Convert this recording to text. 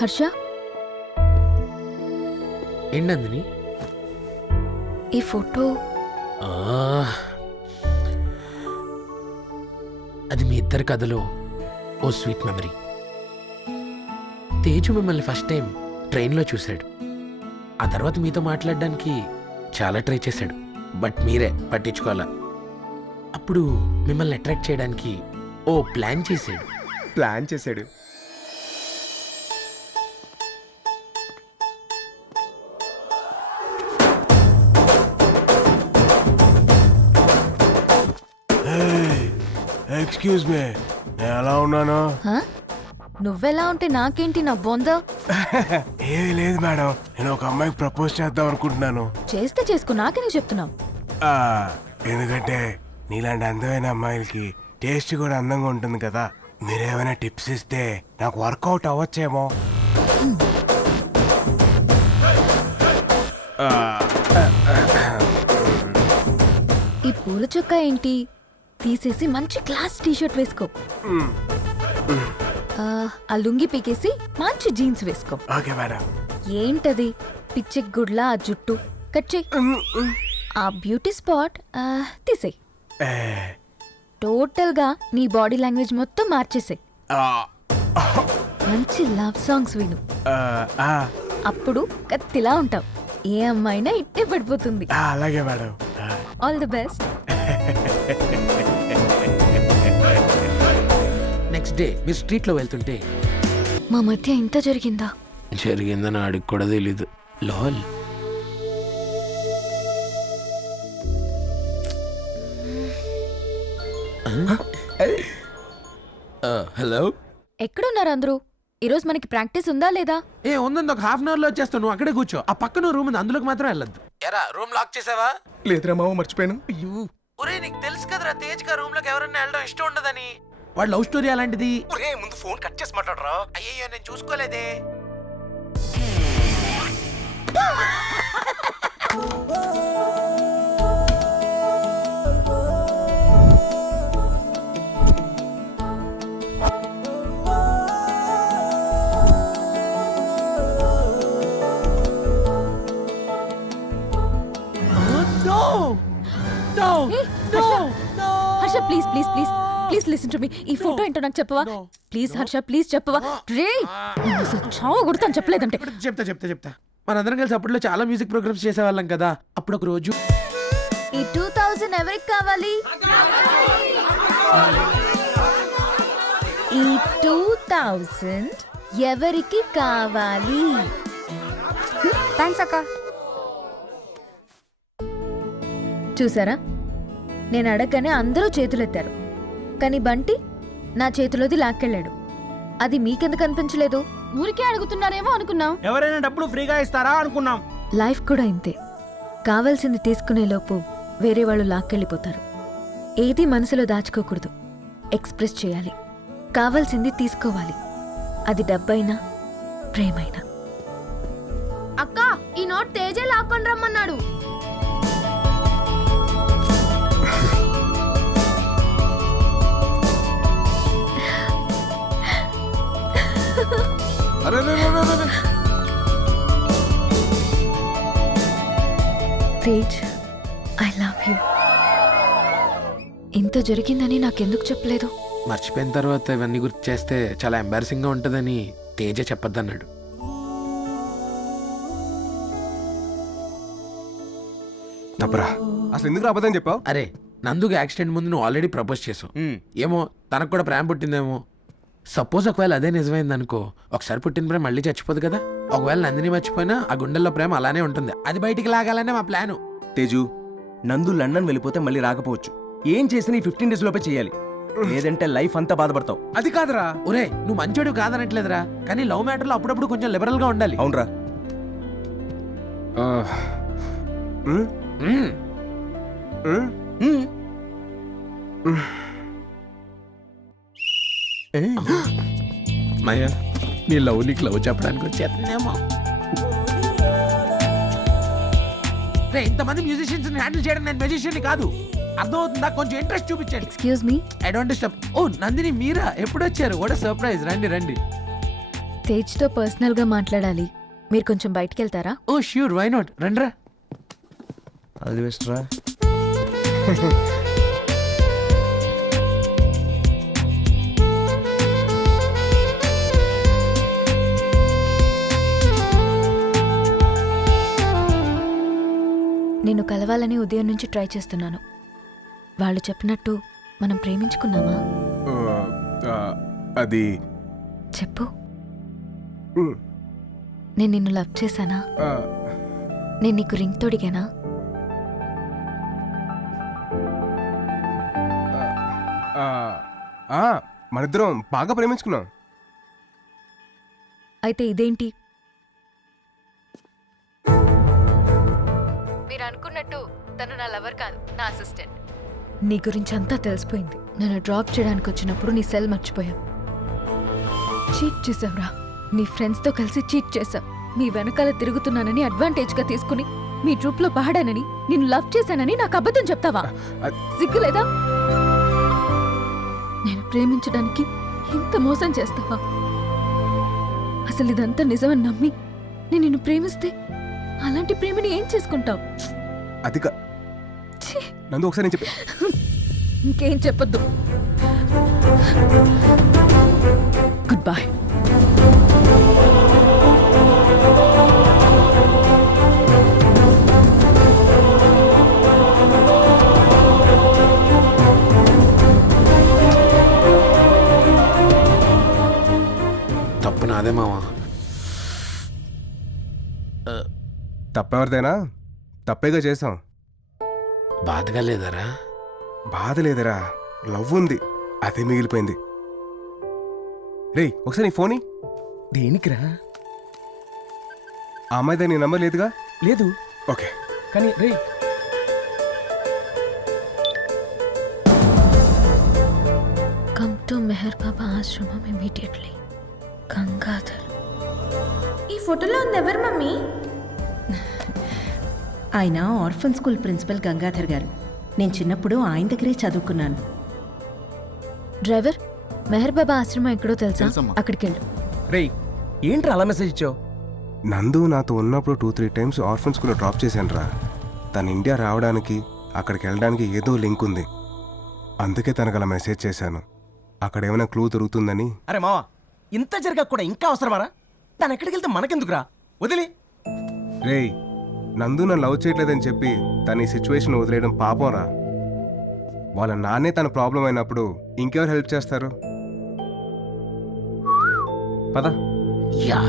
హర్ష, ఏంటందని ఈ ఫోటో అది మీ ఇద్దరి కథలో ఓ స్వీట్ మెమరీ. తేజు మిమ్మల్ని ఫస్ట్ టైం ట్రైన్లో చూశాడు. ఆ తర్వాత మీతో మాట్లాడడానికి చాలా ట్రై చేశాడు, బట్ మీరే పట్టించుకోవాలా. అప్పుడు మిమ్మల్ని అట్రాక్ట్ చేయడానికి ఓ ప్లాన్ చేశాడు. ఎక్స్క్యూజ్ మీ, నేను ఎలా ఉన్నాను? హా? నువ్వెలా ఉంటే నాకేంటి నా బొంద? ఏమీ లేదు మేడం, నేను ఒక అమ్మాయికి ప్రపోజ్ చేద్దాం అనుకుంటున్నాను. చేస్తే చేసుకో, నాకెందుకు చెప్తున్నావు? ఆ, ఎందుకంటే నీలాంటి అందమైన అమ్మాయిలకి టేస్ట్ కూడా అందంగా ఉంటుంది కదా. మీరేమైనా టిప్స్ ఇస్తే నాకు వర్కౌట్ అవ్వచ్చేమో. ఈ పూల చొక్కా ఏంటి? తీసేసి మంచి క్లాస్ టీషర్ట్ వేసుకో. ఆ లుంగి పీకేసి మంచి జీన్స్ వేసుకో. Okay madam. ఏంటది పిచ్చి గుడ్లా ఆ జుట్టు? కట్ చెయ్. ఆ బ్యూటీ స్పాట్ తీసేయ్. టోటల్ గా నీ బాడీ లాంగ్వేజ్ మొత్తం మార్చేసాయి. మంచి లవ్ సాంగ్స్ విను, అప్పుడు కత్తిలా ఉంటావు. ఏ అమ్మాయినా ఇట్టే పడిపోతుంది. అలాగే madam. All the best. Next day మీరు స్ట్రీట్లో వెళ్తుంటే మా మధ్య ఇంత జరిగిందా? జరిగిందని ఆడికి కూడా తెలీదు. లాల్ హలో, ఎక్కడున్నారు అందరూ? ఈరోజు మనకి ప్రాక్టీస్ ఉందా లేదా? ఉందండి, ఒక హాఫ్ అన్ అవర్ లో వచ్చేస్తావు. నువ్వు అక్కడే కూర్చో. ఆ పక్కన రూమ్ ఉంది, అందులోకి మాత్రం వెళ్ళొద్దు. ఎరా రూమ్ లాక్ చేసావా? లేదురా మామ, మర్చిపోయాను. అయ్యో, ఒరే నీకు తెలుసు కదరా తేజ్ గా రూమ్ లోకి ఎవరన్నా వెళ్ళడం ఇష్టం ఉండదని. వాడు లవ్ స్టోరీ అలాంటిది. ముందు ఫోన్ కట్ చేసి మాట్లాడరా. అయ్యో నేను చూసుకోలేదే. Harsha please please please please listen to me. ఈ ఫోటో ఏంటో నాకు చెప్పవా ప్లీజ్? హర్ష ప్లీజ్ చెప్పవా? రే చావ కొడతాను చెప్పలేదంటే. చెప్తా. మనందరం కలిసి అప్పట్లో చాలా మ్యూజిక్ ప్రోగ్రామ్స్ చేసేవాళ్ళం కదా. అప్పుడు ఒక రోజు ఈ 2000 ఎవరికి కావాలి? ఈ 2000 ఎవరికి కావాలి? థ్యాంక్స్ అక్క. చూసారా, నేను అడగగానే అందరూ చేతులెత్తారు, కానీ బంటి నా చేతిలోది లాక్కెళ్ళాడు. అది మీకెందుకు అనిపించలేదు? ఊరికే అడుగుతున్నారేమో అనుకున్నాం. ఎవరైనా డబ్బులు ఫ్రీగా ఇస్తారా అనుకున్నాం. లైఫ్ కూడా ఇంతే. కావాల్సింది తీసుకునే లోపు వేరే వాళ్ళు లాక్కెళ్ళిపోతారు. ఏది మనసులో దాచుకోకూడదు, ఎక్స్ప్రెస్ చేయాలి. కావాల్సింది తీసుకోవాలి, అది డబ్బైనా ప్రేమైనా. అక్క, ఈ నోట్ తేజే లాక్కొని రమ్మన్నాడు. Tej, I love you. ఇంత జరిగిందని నాకెందుకు చెప్పలేదు? మర్చిపోయిన తర్వాత ఇవన్నీ గుర్తు చేస్తే చాలా ఎంబారసింగ్ గా ఉంటదని తేజ చెప్పొద్దన్నాడు. తప్పరా, అసలు ఎందుకు రాబోదని చెప్పావు? అరే నందుకు యాక్సిడెంట్ ముందు నువ్వు ఆల్రెడీ ప్రపోజ్ చేసావు. ఏమో తనకు కూడా ప్రేమ పుట్టిందేమో. సపోజ్ ఒకవేళ అదే నిజమైంది అనుకో, ఒకసారి పుట్టిన ప్రేమ మళ్ళీ చచ్చిపోదు కదా. ఒకవేళ నందిని మర్చిపోయినా ఆ గుండెల్లో ప్రేమ అలానే ఉంటుంది. అది బయటికి లాగాలనే మా ప్లాను. తేజు, నందు లండన్ వెళ్ళిపోతే మళ్ళీ రాకపోవచ్చు. ఏం చేసినా ఈ 15 days లోపే చేయాలి, లేదంటే లైఫ్ అంతా బాధపడతావు. అది కాదురా. ఒరే నువ్వు మంచోడు కాదనట్లేదురా, కానీ లవ్ మ్యాటర్లో అప్పుడప్పుడు కొంచెం లిబరల్ గా ఉండాలి. అవునరా. మయ్యా, నీ లవ్ నీకు లవ్ చెప్పడానికి వచ్చేస్తుందేమో. ఇంతమంది మ్యూజిషియన్స్ హ్యాండిల్ చేయడం నేను మ్యూజిషియన్ కాదు, అర్థమవుతుందా? కొంచెం ఇంట్రెస్ట్ చూపించండి. Excuse me. I don't disturb. ఓ నందిని మీరా, ఎప్పుడు వచ్చారు? What a surprise. రండి రండి. తేజ్తో పర్సనల్గా మాట్లాడాలి. మీరు కొంచెం బయటికి వెళ్తారా? ఓ ష్యూర్, వై నాట్, రండ్రా. అది బెస్ట్ రా. నిన్ను కలవాలని ఉదయం నుంచి ట్రై చేస్తున్నాను. వాళ్ళు చెప్పినట్టు మనం ప్రేమించుకున్నామా? అది చెప్పు. నేను నిన్ను లవ్ చేశానా? నేను నీకు రింగ్ తొడిగానా? మనిద్దరం బాగా ప్రేమించుకున్నాం. అయితే ఇదేంటి? మీరు అనుకున్నట్టు తను నా లవర్ కాదు, నా అసిస్టెంట్. నీ గురించి అంతా తెలిసిపోయింది. నన్ను డ్రాప్ చేయడానికి వచ్చినప్పుడు నీ సెల్ మర్చిపోయావు. చీట్ చేసావురా. నీ ఫ్రెండ్స్తో కలిసి చీట్ చేసావు. మీ వెనకాల తిరుగుతున్నానని అడ్వాంటేజ్గా తీసుకుని మీ ట్రూప్లో పాడానని, నిన్ను లవ్ చేశానని నాకు అబద్ధం చెప్తావా? సిగ్గులేదా? నేను ప్రేమించడానికి ఇంత మోసం చేస్తావా? అసలు ఇదంతా నిజమని నమ్మి నేను నిన్ను ప్రేమిస్తే అలాంటి ప్రేమని ఏం చేసుకుంటావు? అది నందు ఒకసారి నేను చెప్పి ఇంకేం చెప్పొద్దు. Good bye. తప్పు నాదే మావా. తప్పెవరిదైనా తప్పేగా చేసాం. బాధగా లేదరా? బాధ లేదురా, లవ్ ఉంది, అదే మిగిలిపోయింది. రేయ్ ఒకసారి నీ ఫోన్ దేనికిరా? ఆ అమ్మాయిదా నీ నంబర్ లేదుగా? లేదు. ఓకే. కానీ రే, కమ్ టు మెహర్ బాబా ఆశ్రమం ఇమీడియట్లీ. గంగాధర్. ఈ ఫోటోలో ఉంది ఎవరు మమ్మీ? ఆయన ఆర్ఫన్ స్కూల్ ప్రిన్సిపల్ గంగాధర్ గారు. నేను చిన్నప్పుడు ఆయన దగ్గరే చదువుకున్నాను. డ్రైవర్, మెహర్ బాబా ఆశ్రమం ఎక్కడో తెలుసా? అక్కడికి వెళ్ళు. రే ఏంట్రా అలా మెసేజ్ ఇచ్చావు? నందు నాతో ఉన్నప్పుడు 2-3 టైమ్స్ ఆర్ఫన్ స్కూల్లో డ్రాప్ చేశాను రా. తను ఇండియా రావడానికి, అక్కడికి వెళ్ళడానికి ఏదో లింక్ ఉంది. అందుకే తనకు అలా మెసేజ్ చేశాను. అక్కడ ఏమైనా క్లూ దొరుకుతుందని. అరే మావా, ఇంత జరగక కూడా ఇంకా అవసరమారా? తను ఎక్కడికి వెళ్తే మనకెందుకురా? వదిలి. రేయ్ నందు నన్ను లవ్ చేయట్లేదని చెప్పి తన ఈ సిచ్యువేషన్ వదిలేయడం పాపం రా. వాళ్ళ నాన్నే తన ప్రాబ్లం అయినప్పుడు ఇంకెవరు హెల్ప్ చేస్తారు? పద. యా.